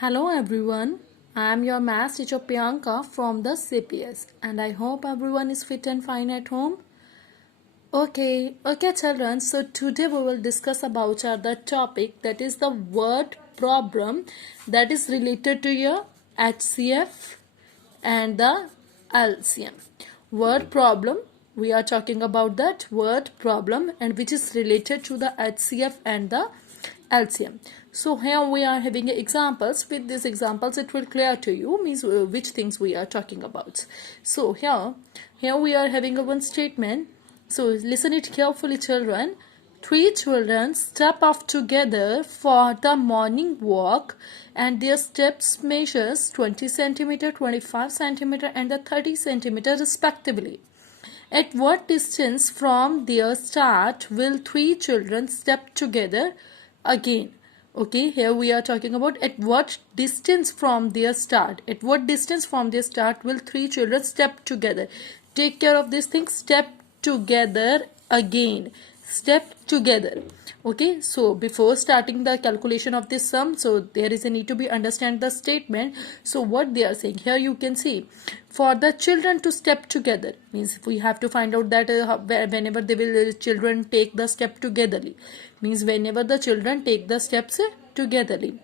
Hello everyone, I am your maths teacher Priyanka from the CPS and I hope everyone is fit and fine at home. Okay children, so today we will discuss about the topic that is the word problem that is related to your HCF and the LCM. Word problem, we are talking about that word problem and which is related to the HCF and the LCM. So here we are having examples. With these examples it will clear to you means which things we are talking about. So here we are having a one statement. So listen it carefully children. Three children step off together for the morning walk and their steps measures 20 centimeter, 25 centimeter and the 30 centimeter respectively. At what distance from their start will three children step together again? Okay, here we are talking about at what distance from their start. At what distance from their start will three children step together? Take care of this thing. Step together again. Step together. Okay, so before starting the calculation of this sum, so there is a need to be understand the statement. So what they are saying here, you can see for the children to step together means we have to find out that whenever they will children take the step togetherly means whenever the children take the steps togetherly.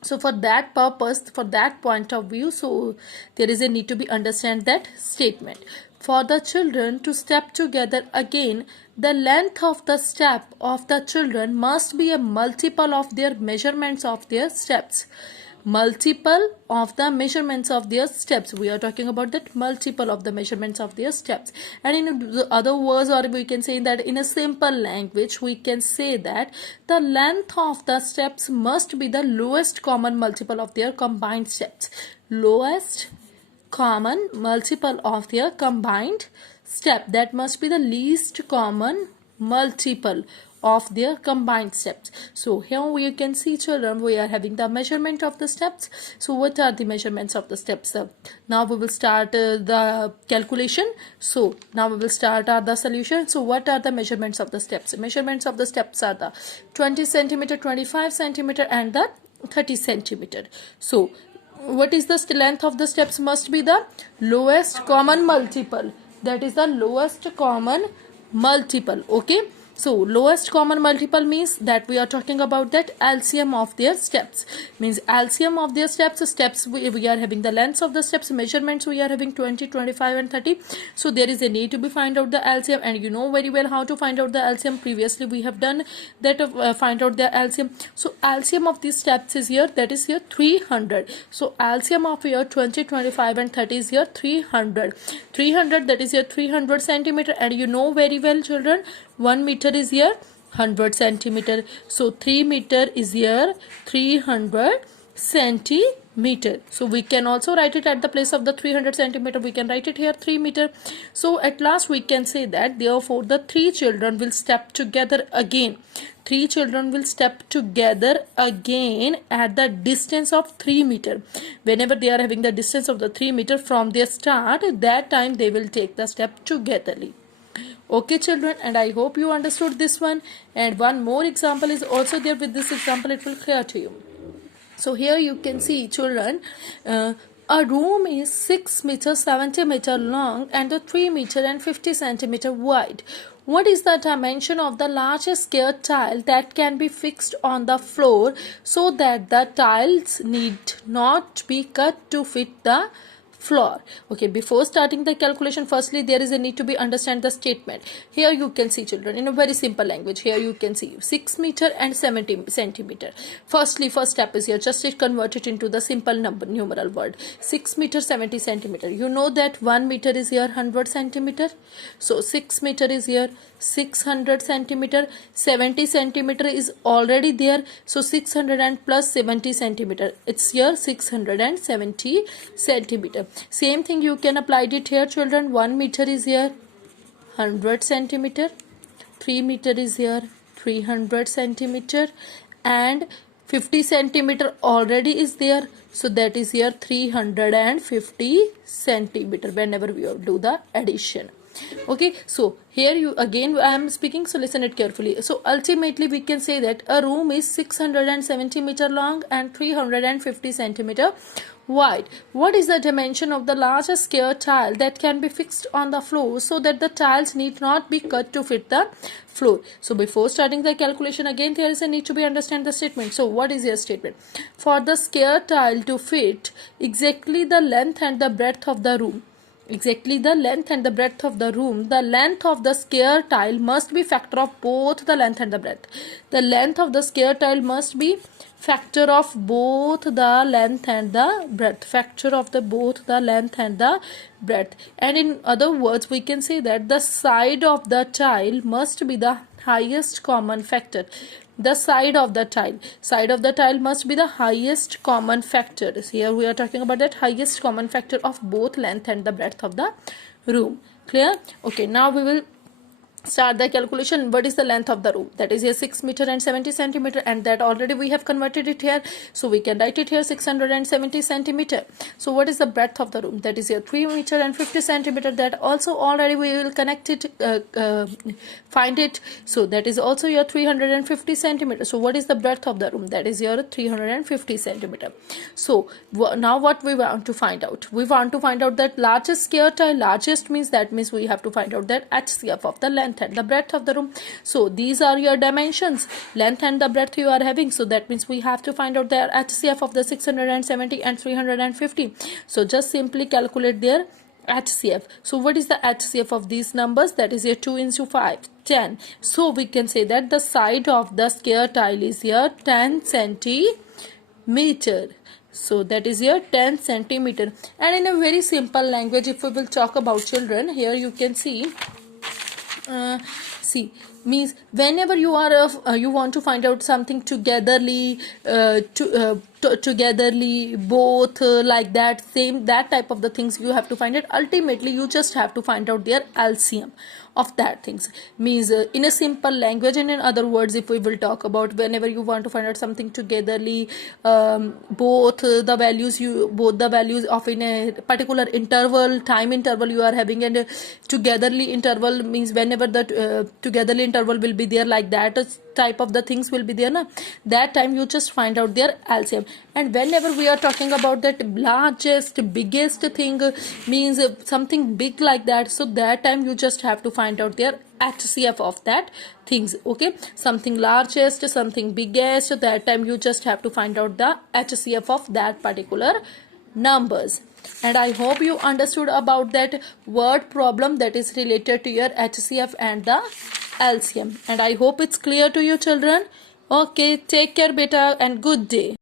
So for that purpose, for that point of view, so there is a need to be understand that statement. For the children to step together again, the length of the step of the children must be a multiple of their measurements of their steps. Multiple of the measurements of their steps. We are talking about that multiple of the measurements of their steps. And in other words, or we can say that in a simple language, we can say that the length of the steps must be the lowest common multiple of their combined steps. Lowest common multiple of their combined step. That must be the least common multiple of their combined steps. So here we can see children, we are having the measurement of the steps. So what are the measurements of the steps? Now we will start the calculation. So now we will start the solution. So what are the measurements of the steps? Measurements of the steps are the 20 centimeter, 25 centimeter and the 30 centimeter. So what is the length of the steps? Must be the lowest common multiple. That is the lowest common multiple. Okay, so lowest common multiple means that we are talking about that LCM of their steps. Means LCM of their steps we are having the lengths of the steps, measurements we are having 20, 25 and 30. So there is a need to be find out the LCM and you know very well how to find out the LCM. Previously we have done that find out the LCM. So LCM of these steps is here, that is here 300. So LCM of here 20, 25 and 30 is here 300. 300, that is here 300 centimeter and you know very well children 1 meter is here 100 centimeter. So 3 meter is here 300 centimeter. So we can also write it at the place of the 300 centimeter. We can write it here 3 meter. So at last we can say that therefore the three children will step together again. Three children will step together again at the distance of 3 meter. Whenever they are having the distance of the 3 meter from their start, that time they will take the step togetherly. Okay children, and I hope you understood this one. And one more example is also there. With this example it will clear to you. So here you can see children, a room is 6 meter 70 meter long and a 3 meter and 50 centimeter wide. What is the dimension of the largest square tile that can be fixed on the floor so that the tiles need not be cut to fit the floor? Okay, before starting the calculation, firstly there is a need to be understand the statement. Here you can see children in a very simple language. Here you can see 6 meter and 70 centimeter. First step is here, just convert it into the simple numeral word. 6 meter 70 centimeter. You know that 1 meter is here 100 centimeter. So 6 meter is here 600 centimeter. 70 centimeter is already there. So 600 and plus 70 centimeter. It's here 670 centimeter. Same thing you can apply it here children. 1 meter is here 100 centimeter. 3 meter is here 300 centimeter and 50 centimeter already is there. So that is here 350 centimeter whenever we do the addition. Okay, so here you again I am speaking, so listen it carefully. So ultimately we can say that a room is 670 meter long and 350 centimeter wide. What is the dimension of the largest square tile that can be fixed on the floor so that the tiles need not be cut to fit the floor? So before starting the calculation, again there is a need to be understand the statement. So what is your statement? For the square tile to fit exactly the length and the breadth of the room, exactly the length and the breadth of the room, the length of the square tile must be factor of both the length and the breadth. The length of the square tile must be factor of both the length and the breadth. Factor of the both the length and the breadth. And in other words, we can say that the side of the tile must be the highest common factor. The side of the tile must be the highest common factor. Here we are talking about that highest common factor of both length and the breadth of the room. Clear? Okay, now we will start the calculation. What is the length of the room? That is here 6 meter and 70 centimeter, and that already we have converted it here, so we can write it here 670 centimeter. So what is the breadth of the room? That is here 3 meter and 50 centimeter. That also already we will connect it, find it. So that is also your 350 centimeter. So what is the breadth of the room? That is your 350 centimeter. So now what we want to find out? We want to find out that largest square tile. Largest means, that means we have to find out that HCF of the length and the breadth of the room. So these are your dimensions, length and the breadth you are having. So that means we have to find out their HCF of the 670 and 350. So just simply calculate their HCF. So what is the HCF of these numbers? That is here 2 into 5, 10. So we can say that the side of the square tile is here 10 centimeter. So that is here 10 centimeter. And in a very simple language, if we will talk about children, here you can see, means whenever you are you want to find out something togetherly, togetherly, both, like that, same, that type of the things you have to find it. Ultimately you just have to find out their LCM of that things. Means in a simple language, and in other words, if we will talk about whenever you want to find out something togetherly, both the values of in a particular interval, time interval you are having, and togetherly interval means whenever the togetherly interval will be there, like that type of the things will be there, na, that time you just find out their LCM. And whenever we are talking about that largest, biggest thing, means something big like that, so that time you just have to find out their HCF of that things. Okay, something largest, something biggest, so that time you just have to find out the HCF of that particular numbers. And I hope you understood about that word problem that is related to your HCF and the LCM. And I hope it's clear to you children. Okay, take care beta, and good day.